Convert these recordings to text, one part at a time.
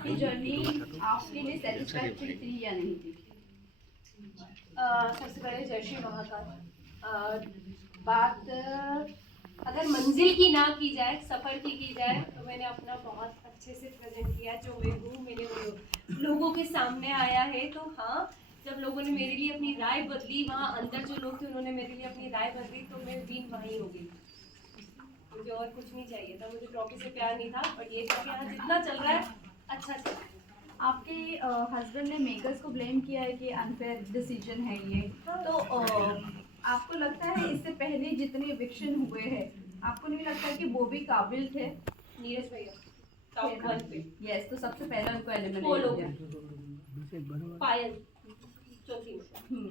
आपकी जर्नी आपके लिए सेटिस्फैक्टरी थी या नहीं थी? सबसे पहले जय श्री महाकाल। बात अगर मंजिल की ना की जाए, सफ़र की जाए, तो मैंने अपना बहुत अच्छे से प्रेजेंट किया। जो मैं हूँ मैंने वो लोगों के सामने आया है। तो हाँ, जब लोगों ने मेरे लिए अपनी राय बदली, वहाँ अंदर जो लोग थे उन्होंने मेरे लिए अपनी राय बदली, तो मैं बीन वहीं हो गई। मुझे और कुछ नहीं चाहिए था, मुझे ट्रॉफी से प्यार नहीं था, बट ये था कि हाँ जितना चल रहा है अच्छा चल रहा है। आपके हस्बैंड ने मेकर्स को ब्लेम किया है कि अनफेयर डिसीजन है ये, तो आपको लगता है इससे पहले जितने इविक्शन हुए हैं, आपको नहीं लगता कि वो भी काबिल थे? नीरज भैया टॉप 1 पे। यस, तो सबसे पहले उनको फॉलो एलिमिनेट किया। पायल चौथी में।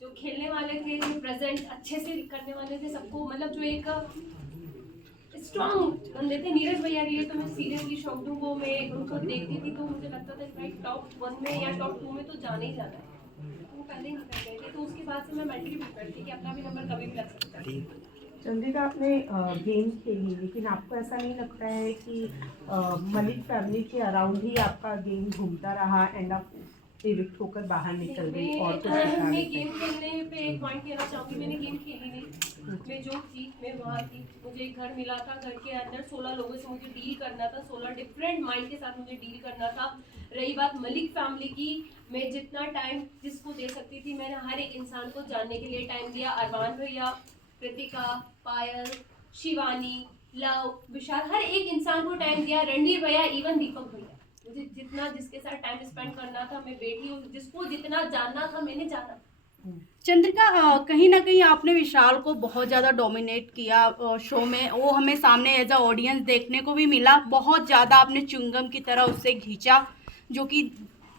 जो खेलने वाले थे, जो प्रेजेंट अच्छे से करने वाले थे सबको, मतलब जो एक स्ट्रॉन्ग बंदे थे नीरज भैया के लिए, तो मैं सीरियसली शौक दूँ। वो मैं उनको देखती थी तो मुझे लगता था कि भाई टॉप 1 में या टॉप 2 में तो जाना ही जाना है। तो वो पहले निकल गए थे, तो उसके बाद से मैं मेंटली प्रिपेयर थी कि अपना भी नंबर कभी भी लग सकता है। चंद्रिका, आपने गेम खेली, लेकिन आपको ऐसा नहीं लगता है कि मलिक फैमिली के अराउंड ही आपका गेम घूमता रहा एंड आप इविक्ट होकर बाहर निकल गई? और कुछ मैं गेम खेलने पे एक पॉइंट कहना चाहूँगी, मैंने गेम खेली नहीं। मैं जो थी मैं वहाँ थी। मुझे एक घर मिला था, घर के अंदर 16 लोगों से मुझे डील करना था, 16 डिफरेंट माइंड के साथ मुझे डील करना था। रही बात मलिक फैमिली की, मैं जितना टाइम जिसको दे सकती थी मैंने हर एक इंसान को जानने के लिए टाइम दिया। अरमान भैया, कृतिका, पायल, शिवानी, लव, विशाल, हर एक इंसान को टाइम दिया। रणवीर भैया, इवन दीपक भैया, मुझे जितना जिसके साथ टाइम स्पेंड करना था मैं बैठी हूँ। जिसको जितना जानना था मैंने जाना। चंद्रिका, कहीं ना कहीं आपने विशाल को बहुत ज़्यादा डोमिनेट किया शो में। वो हमें सामने एज अ ऑडियंस देखने को भी मिला। बहुत ज़्यादा आपने च्युइंगम की तरह उससे खींचा, जो कि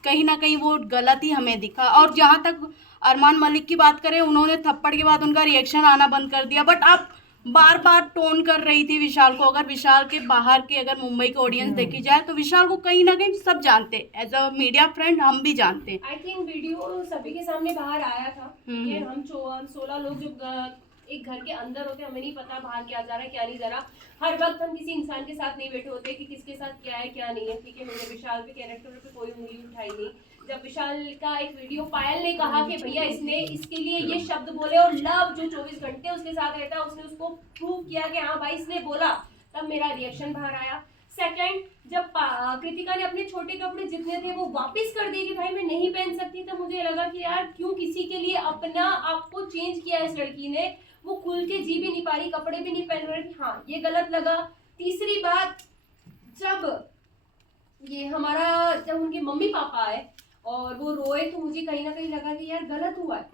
कहीं ना कहीं वो गलत ही हमें दिखा। और जहाँ तक अरमान मलिक की बात करें, उन्होंने थप्पड़ के बाद उनका रिएक्शन आना बंद कर दिया, बट आप बार बार टोन कर रही थी विशाल को। अगर विशाल के बाहर के अगर मुंबई के ऑडियंस देखी जाए तो विशाल को कहीं ना कहीं सब जानते हैं, एज अ मीडिया फ्रेंड हम भी जानते हैं। आई थिंक वीडियो सभी के सामने बाहर आया था कि हम 16 लोग जो एक घर के अंदर होते, हमें नहीं पता बाहर क्या जा रहा है क्या नहीं जा रहा। हर वक्त हम किसी इंसान के साथ नहीं बैठे होते कि किसके साथ क्या है क्या नहीं है। ठीक है, मैंने विशाल पे कैरेक्टर पे कोई उंगली उठाई नहीं। जब विशाल का एक वीडियो पायल ने कहा कि भैया इसने इसके लिए ये शब्द बोले, और लव जो 24 घंटे उसके साथ रहता है उसने उसको प्रूव किया कि हाँ भाई इसने बोला, तब मेरा रिएक्शन बाहर आया। सेकंड, जब कृतिका ने अपने छोटे कपड़े जितने थे वो वापस कर दिए कि भाई मैं नहीं पहन सकती, तो मुझे लगा कि यार क्यों किसी के लिए अपना आपको चेंज किया इस लड़की ने। वो खुल के जी भी नहीं पा रही, कपड़े भी नहीं पहन रही। हाँ, ये गलत लगा। तीसरी बात, जब ये हमारा जब उनके मम्मी पापा आए और वो रोए, तो मुझे कहीं ना कहीं लगा कि यार गलत हुआ है।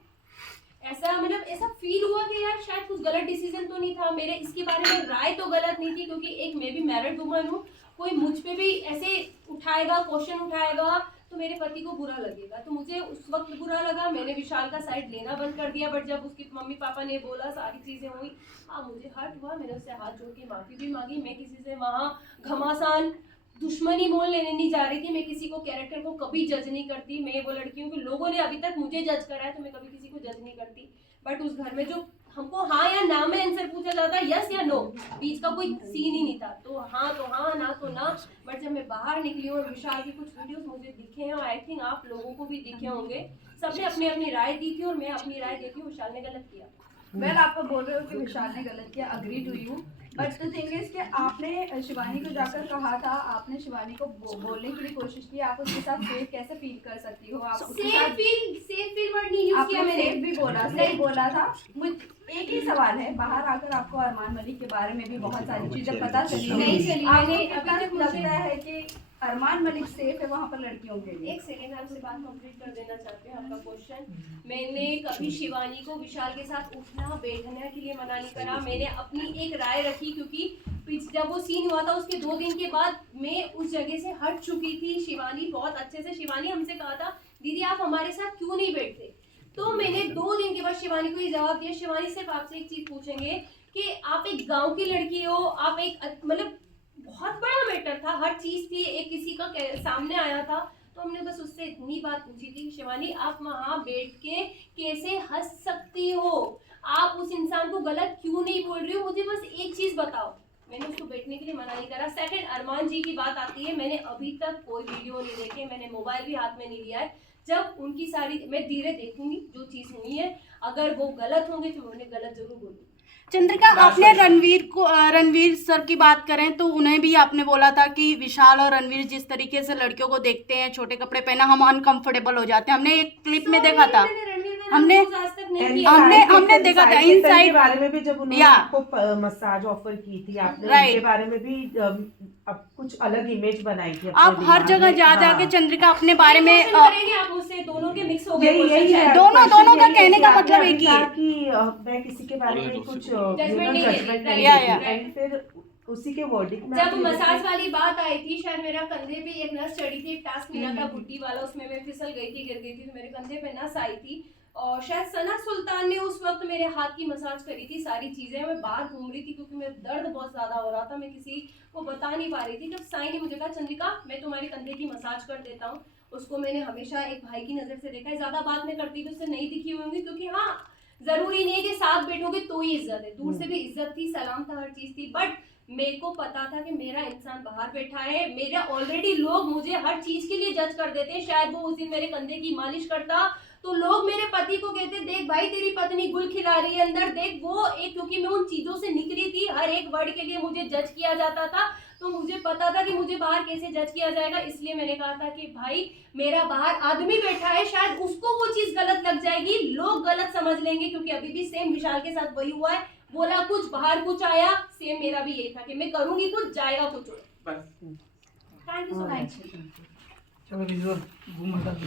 ऐसा मतलब ऐसा फील हुआ कि यार शायद कुछ गलत डिसीजन तो नहीं था मेरे। इसके बारे में राय तो गलत नहीं थी, क्योंकि एक मैं भी मैरिड वुमन हूँ। कोई मुझ पे भी ऐसे उठाएगा, क्वेश्चन उठाएगा, तो मेरे पति को बुरा लगेगा। तो मुझे उस वक्त बुरा लगा, मैंने विशाल का साइड लेना बंद कर दिया। बट जब उसके मम्मी पापा ने बोला, सारी चीजें हुई, हाँ मुझे हर्ट हुआ। मैंने उससे हाथ जोड़ के माफी भी मांगी। मैं किसी से वहाँ घमासान दुश्मनी मोल लेने नहीं जा रही थी। मैं किसी को कैरेक्टर को कभी जज नहीं करती। मैं वो लड़की हूँ कि लोगों ने अभी तक मुझे जज करा है, तो मैं कभी किसी को जज नहीं करती। बट उस घर में जो हमको हाँ या ना में आंसर पूछा जाता है, यस या नो, बीच का कोई सीन ही नहीं था। तो हाँ ना तो ना। बट जब मैं बाहर निकली हूँ और विशाल की कुछ वीडियोस मुझे दिखे हैं, और आई थिंक आप लोगों को भी दिखे होंगे, सबने अपनी अपनी राय दी थी और मैं अपनी राय देती हूँ, विशाल ने गलत किया। वेल, आप बोल रहे हो कि विशाल ने गलत किया, agree to you. But the thing is कि आपने शिवानी को जाकर कहा था, आपने शिवानी को बोलने की भी कोशिश की, आप उसके साथ सेफ कैसे फील कर सकती हो? आप सेफ फील वर्ड नहीं यूज किया मैंने। सेफ भी बोला, सही बोला था। एक ही सवाल है, बाहर आकर आपको अरमान मलिक के बारे में भी बहुत सारी चीजें पता चली नहीं चली। मैंने अभी तक लगता है कि अरमान मलिक सेफ है वहाँ पर लड़कियों के लिए? एक सेकेंड, आपसे बात कंप्लीट कर देना चाहते हैं आपका क्वेश्चन। मैंने कभी शिवानी को विशाल के साथ उठना बैठने के लिए मना नहीं करा। मैंने अपनी एक राय रखी, क्योंकि जब वो सीन हुआ था उसके 2 दिन के बाद मैं उस जगह से हट चुकी थी। शिवानी बहुत अच्छे से, शिवानी हमसे कहा था दीदी आप हमारे साथ क्यों नहीं बैठते, तो मैंने 2 दिन के बाद शिवानी को ये जवाब दिया। शिवानी सिर्फ आपसे एक चीज पूछेंगे कि आप एक गाँव की लड़की हो, आप एक मतलब बहुत बड़ा मैटर था, हर चीज थी, एक किसी का सामने आया था, तो हमने बस उससे इतनी बात पूछी थी, शिवानी आप वहां बैठ के कैसे हंस सकती हो, आप उस इंसान को गलत क्यों नहीं बोल रही हो, मुझे बस एक चीज बताओ। मैंने उसको बैठने के लिए मना नहीं करा। सेकंड, अरमान जी की बात आती है, मैंने अभी तक कोई वीडियो नहीं देखे, मैंने मोबाइल भी हाथ में नहीं लिया है। जब उनकी सारी मैं धीरे देखूंगी जो चीज़ हुई है, अगर वो गलत होंगे तो मैं उन्हें गलत जरूर बोलूँगी। चंद्रिका, आपने रणवीर सर की बात करें तो उन्हें भी आपने बोला था कि विशाल और रणवीर जिस तरीके से लड़कियों को देखते हैं, छोटे कपड़े पहना, हम अनकंफर्टेबल हो जाते हैं। हमने एक क्लिप में देखा था, हमने हमने देखा था इनसाइड के बारे में भी, जब उन्होंने आपको मसाज ऑफर की थी, आपने उनके बारे में भी अब कुछ अलग इमेज बनाई थी। आप हर जगह जा जाके चंद्रिका अपने बारे में करेंगे आप उससे, दोनों के मिक्स हो गए। यही है, दोनों का कहने का मतलब एक ही है कि मैं किसी के बारे में कुछ जजमेंट जजमेंट नहीं नहीं, एंड फिर उसी के वर्डिक्ट में जब मसाज वाली बात आई थी, शायद मेरा कंधे पे एक नस चढ़ी थी, एक टास्क मिला था बुड्ढी वाला, उसमें मैं फिसल गई थी, गिर गई थी, तो मेरे कंधे पे नस आई थी और शायद सना सुल्तान ने उस वक्त मेरे हाथ की मसाज करी थी। सारी चीजें मैं बाहर घूम रही थी क्योंकि मेरा दर्द बहुत ज्यादा हो रहा था, मैं किसी को बता नहीं पा रही थी। जब साई ने मुझे कहा चंद्रिका मैं तुम्हारे कंधे की मसाज कर देता हूँ, उसको मैंने हमेशा एक भाई की नजर से देखा है। ज्यादा बात मैं करती तो उससे नहीं दिखी होंगी, क्योंकि हाँ जरूरी नहीं है कि साथ बैठोगे तो ही इज्जत है, दूर से भी इज्जत थी, सलाम था, हर चीज थी। बट मेरे को पता था कि मेरा इंसान बाहर बैठा है, मेरा ऑलरेडी लोग मुझे हर चीज के लिए जज कर देते हैं। शायद वो उस दिन मेरे कंधे की मालिश करता तो लोग मेरे पति को कहते देख भाई तेरी पत्नी गुल खिला रही है अंदर देख, वो एक, क्योंकि मैं उन चीजों से निकली थी, हर एक वर्ड के लिए मुझे जज किया जाता था, तो मुझे पता था कि मुझे बाहर कैसे जज किया जाएगा। इसलिए मैंने कहा था कि भाई मेरा बाहर आदमी बैठा है, शायद उसको वो चीज गलत लग जाएगी, लोग गलत समझ लेंगे, क्योंकि अभी भी सेम विशाल के साथ वही हुआ है, बोला कुछ बाहर कुछ आया, सेम मेरा भी यही था कि मैं करूंगी कुछ जाएगा कुछ। Thank you so much. चलो